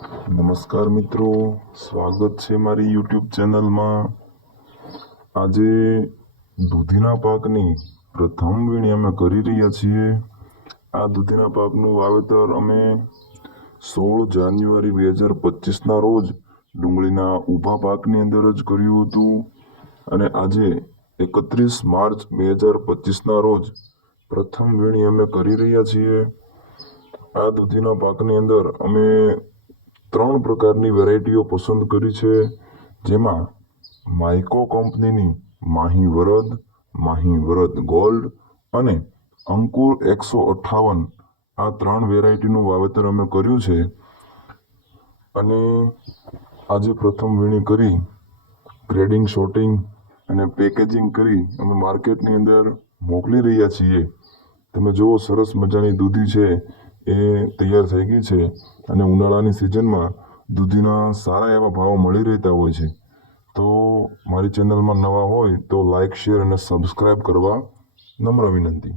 નમસ્કાર મિત્રો, સ્વાગત છે મારી યુટ્યુબ ચેનલમાં। આજે દૂધીના પાકની પ્રથમ વીણી અમે કરી રહ્યા છીએ। આ દૂધીના પાકનું વાવેતર અમે 16 જાન્યુઆરી 2025ના રોજ ડુંગળીના ઊભા પાકની અંદર જ કર્યું હતું અને આજે 31 માર્ચ 2025ના રોજ પ્રથમ વીણી અમે કરી રહ્યા છીએ। આ દૂધીના પાકની અંદર અમે 3 પ્રકારની વેરાયટીઓ પસંદ કરી છે, જેમાં માઇકો કંપનીની માહી વરદ ગોલ્ડ અને અંકુર 158 આ 3 વેરાયટીનું વાવેતર અમે કર્યું છે અને આજે પ્રથમ વીણી કરી ગ્રેડિંગ, શોર્ટિંગ અને પેકેજિંગ કરી અમે માર્કેટની અંદર મોકલી રહ્યા છીએ। તમે જુઓ, સરસ મજાની દૂધી છે એ તૈયાર થઈ ગઈ છે અને ઉનાળાની સિઝનમાં દૂધીના સારા એવા ભાવ મળી રહેતા હોય છે। તો મારી ચેનલમાં નવા હોય તો લાઇક, શેર અને સબસ્ક્રાઈબ કરવા નમ્ર વિનંતી।